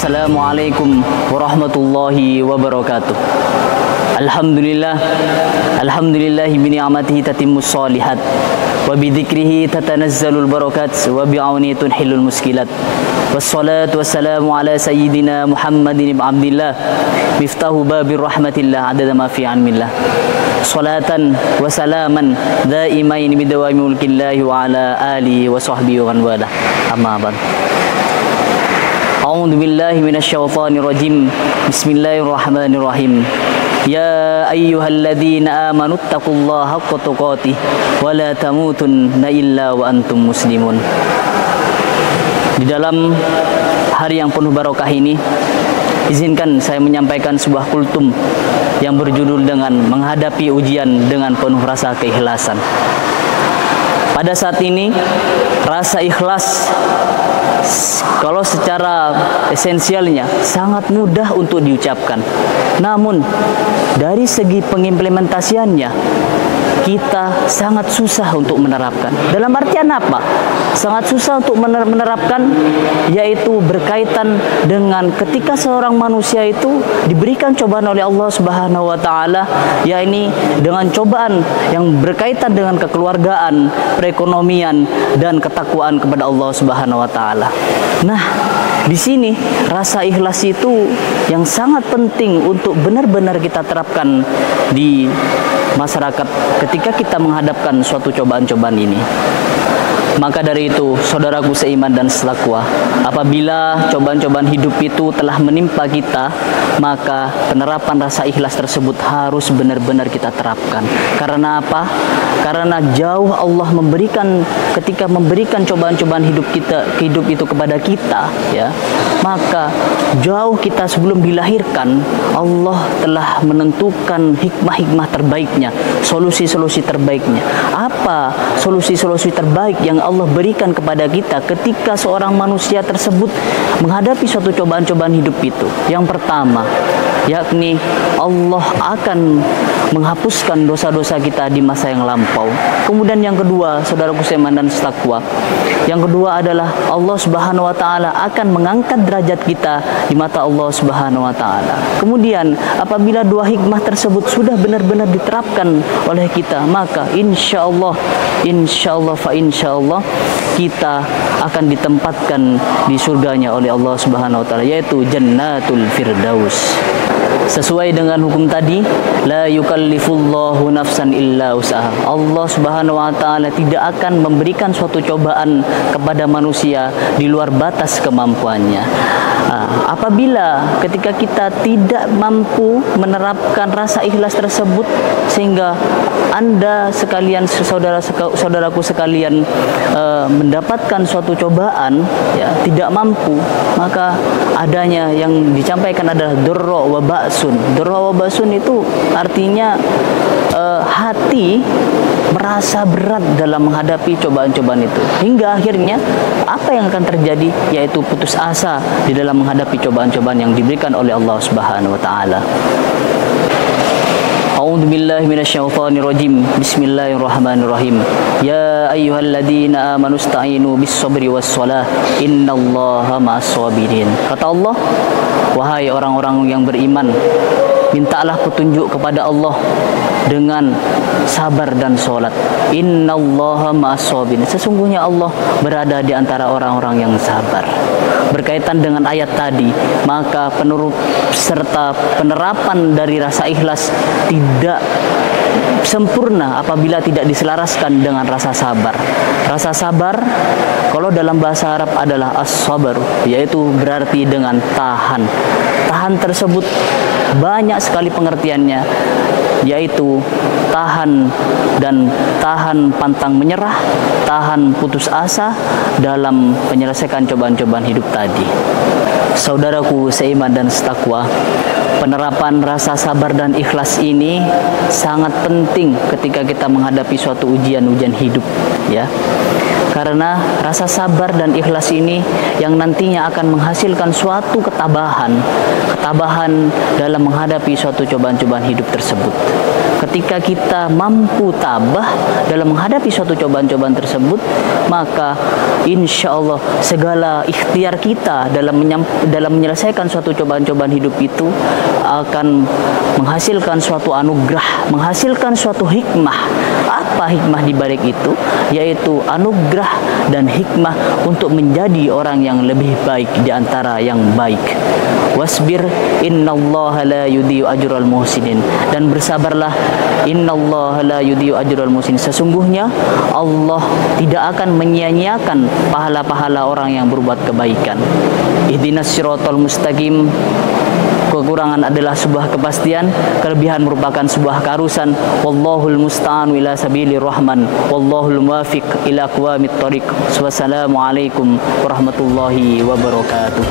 Assalamualaikum warahmatullahi wabarakatuh. Alhamdulillahi bi ni'matihi tatimmus shalihat wa bi dzikrihi tatanazzalul barakat wa bi auni tunhilul muskilat. Wassalatu wassalamu ala sayyidina Muhammadin ibn Abdillah miftahu babir rahmatillah adada ma fi ilmillah. Salatan wa salaman daimain bidawami mulkillahi wa ala alihi wa sahbihi wa man wala. Amma ba'd. A'udzu billahi minasyaitonir rajim. Bismillahirrahmanirrahim. Ya ayyuhalladzina amanu taqullaha haqqa tuqatih wa la tamutunna illa wa antum muslimun. Di dalam hari yang penuh barokah ini, izinkan saya menyampaikan sebuah kultum yang berjudul dengan menghadapi ujian dengan penuh rasa keikhlasan. Pada saat ini, rasa ikhlas kalau secara esensialnya sangat mudah untuk diucapkan. Namun, dari segi pengimplementasiannya, kita sangat susah untuk menerapkan. Dalam artian apa? Sangat susah untuk menerapkan, yaitu berkaitan dengan ketika seorang manusia itu diberikan cobaan oleh Allah Subhanahu wa taala, yakni dengan cobaan yang berkaitan dengan kekeluargaan, perekonomian, dan ketakwaan kepada Allah Subhanahu wa taala. Nah, di sini rasa ikhlas itu yang sangat penting untuk benar-benar kita terapkan di masyarakat ketika kita menghadapkan suatu cobaan-cobaan ini. Maka dari itu, saudaraku seiman dan setakwa, apabila cobaan-cobaan hidup itu telah menimpa kita, maka penerapan rasa ikhlas tersebut harus benar-benar kita terapkan. Karena apa? Karena jauh Allah memberikan, ketika memberikan cobaan-cobaan hidup itu kepada kita, ya, maka jauh kita sebelum dilahirkan, Allah telah menentukan hikmah-hikmah terbaiknya, solusi-solusi terbaiknya. Apa solusi-solusi terbaik yang Allah berikan kepada kita ketika seorang manusia tersebut menghadapi suatu cobaan-cobaan hidup itu? Yang pertama, yakni Allah akan menghapuskan dosa-dosa kita di masa yang lampau. Kemudian yang kedua, saudaraku seiman dan setakwa, yang kedua adalah Allah Subhanahu wa taala akan mengangkat derajat kita di mata Allah Subhanahu wa taala. Kemudian apabila dua hikmah tersebut sudah benar-benar diterapkan oleh kita, maka insyaallah kita akan ditempatkan di surganya oleh Allah Subhanahu wa taala, yaitu Jannatul Firdaus. Sesuai dengan hukum tadi, la yukallifullahu nafsan illa usaha. Allah Subhanahu wa taala tidak akan memberikan suatu cobaan kepada manusia di luar batas kemampuannya. Apabila ketika kita tidak mampu menerapkan rasa ikhlas tersebut, sehingga Anda sekalian, saudaraku sekalian, mendapatkan suatu cobaan, ya, tidak mampu, maka adanya yang disampaikan adalah durra wa ba'sun. Durra wa ba'sun itu artinya hati merasa berat dalam menghadapi cobaan-cobaan itu, hingga akhirnya apa yang akan terjadi, yaitu putus asa di dalam menghadapi cobaan-cobaan yang diberikan oleh Allah Subhanahu wa taala. A'udzu billahi minasyaitonir rajim. Bismillahirrahmanirrahim. Ya ayyuhalladzina amanu ista'inu bis-sabri was-shalah innallaha ma'as-sabirin. Kata Allah, wahai orang-orang yang beriman, mintalah petunjuk kepada Allah dengan sabar dan sholat. Innallaha ma'as-sabirin. Sesungguhnya Allah berada di antara orang-orang yang sabar. Berkaitan dengan ayat tadi, maka serta penerapan dari rasa ikhlas tidak sempurna apabila tidak diselaraskan dengan rasa sabar. Rasa sabar kalau dalam bahasa Arab adalah as-sabar, yaitu berarti dengan tahan. Tahan tersebut banyak sekali pengertiannya, yaitu tahan pantang menyerah, tahan putus asa dalam menyelesaikan cobaan-cobaan hidup tadi. Saudaraku seiman dan setakwa, penerapan rasa sabar dan ikhlas ini sangat penting ketika kita menghadapi suatu ujian-ujian hidup, ya. Karena rasa sabar dan ikhlas ini yang nantinya akan menghasilkan suatu ketabahan dalam menghadapi suatu cobaan-cobaan hidup tersebut. ketika kita mampu tabah dalam menghadapi suatu cobaan-cobaan tersebut, maka insya Allah segala ikhtiar kita dalam menyelesaikan suatu cobaan-cobaan hidup itu akan menghasilkan suatu anugerah, menghasilkan suatu hikmah. Apa hikmah di balik itu? Yaitu anugerah dan hikmah untuk menjadi orang yang lebih baik di antara yang baik. Wasbir innallaha la yudhi'u ajral muhsinin, dan bersabarlah, innallaha la yudhi'u ajral muhsinin, sesungguhnya Allah tidak akan menyia-nyiakan pahala-pahala orang yang berbuat kebaikan. Ihdinas siratal mustaqim. Kekurangan adalah sebuah kepastian, kelebihan merupakan sebuah keharusan. Wallahul musta'an ila sabilir rahman, wallahul muwafiq ila aqwamit thoriq. Wassalamualaikum warahmatullahi wabarakatuh.